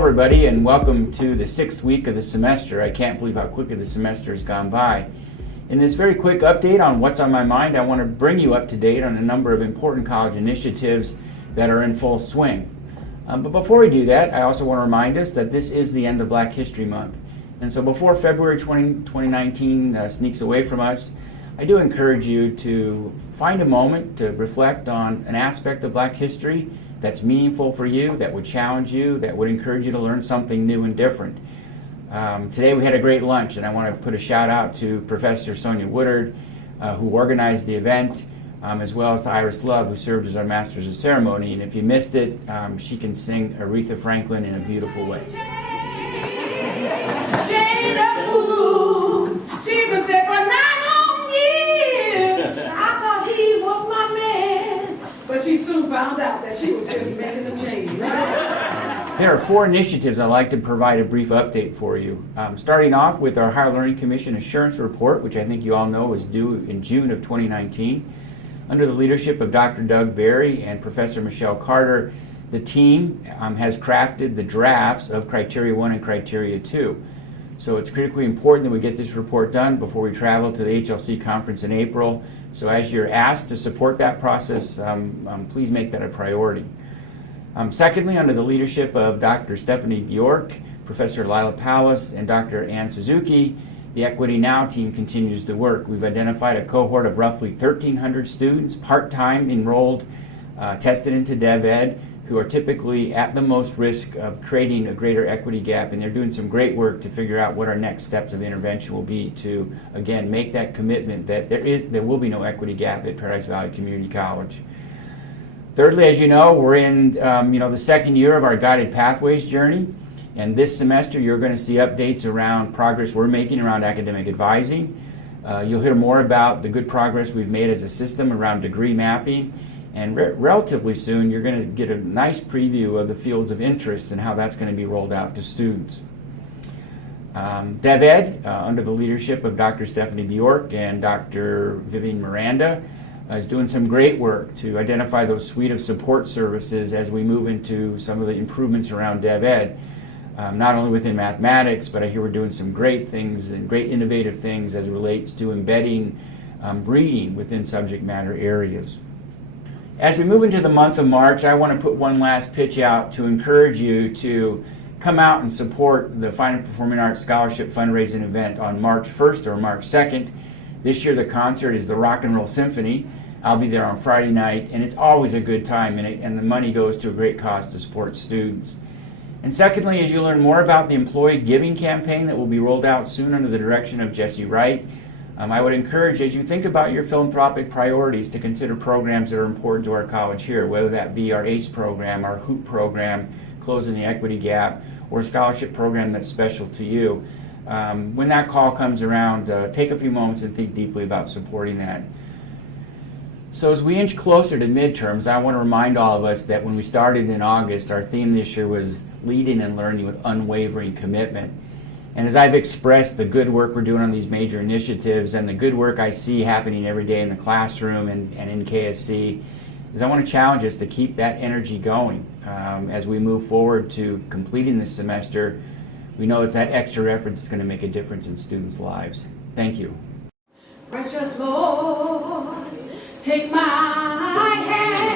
everybody, and welcome to the 6th week of the semester. I can't believe how quickly the semester has gone by. In this very quick update on what's on my mind, I want to bring you up to date on a number of important college initiatives that are in full swing. But before we do that, I also want to remind us that this is the end of Black History Month. And so before February 2019 sneaks away from us, I do encourage you to find a moment to reflect on an aspect of Black history that's meaningful for you, that would challenge you, that would encourage you to learn something new and different. Today we had a great lunch, and I want to put a shout out to Professor Sonia Woodard, who organized the event, as well as to Iris Love, who served as our Masters of Ceremony. And if you missed it, she can sing Aretha Franklin in a beautiful way. Jane of she was there for 9 long years. I thought he was my man, but she soon found out that she was just making a change. There are 4 initiatives I'd like to provide a brief update for you. Starting off with our Higher Learning Commission Assurance Report, which I think you all know is due in June of 2019. Under the leadership of Dr. Doug Berry and Professor Michelle Carter, the team has crafted the drafts of Criteria 1 and Criteria 2. So it's critically important that we get this report done before we travel to the HLC conference in April. So as you're asked to support that process, please make that a priority. Secondly, under the leadership of Dr. Stephanie Bjork, Professor Lila Pallas, and Dr. Ann Suzuki, the Equity Now team continues to work. We've identified a cohort of roughly 1,300 students, part-time enrolled, tested into DevEd, who are typically at the most risk of creating a greater equity gap, and they're doing some great work to figure out what our next steps of intervention will be to, again, make that commitment that there will be no equity gap at Paradise Valley Community College. Thirdly, as you know, we're in the second year of our Guided Pathways journey, and this semester you're going to see updates around progress we're making around academic advising. You'll hear more about the good progress we've made as a system around degree mapping, and relatively soon you're going to get a nice preview of the fields of interest and how that's going to be rolled out to students. DevEd, under the leadership of Dr. Stephanie Bjork and Dr. Vivian Miranda, is doing some great work to identify those suite of support services as we move into some of the improvements around DevEd, not only within mathematics, but I hear we're doing some great things and great innovative things as it relates to embedding reading within subject matter areas. As we move into the month of March, I want to put one last pitch out to encourage you to come out and support the Fine and Performing Arts Scholarship fundraising event on March 1st or March 2nd. This year the concert is the Rock and Roll Symphony. I'll be there on Friday night, and it's always a good time, and the money goes to a great cause to support students. And secondly, as you learn more about the employee giving campaign that will be rolled out soon under the direction of Jesse Wright, I would encourage, as you think about your philanthropic priorities, to consider programs that are important to our college here, whether that be our ACE program, our HOOP program, Closing the Equity Gap, or a scholarship program that's special to you. When that call comes around, take a few moments and think deeply about supporting that. So as we inch closer to midterms, I want to remind all of us that when we started in August, our theme this year was leading and learning with unwavering commitment. And as I've expressed the good work we're doing on these major initiatives and the good work I see happening every day in the classroom and in KSC, is I want to challenge us to keep that energy going as we move forward to completing this semester. We know it's that extra effort that's going to make a difference in students' lives. Thank you. Precious Lord, take my hand.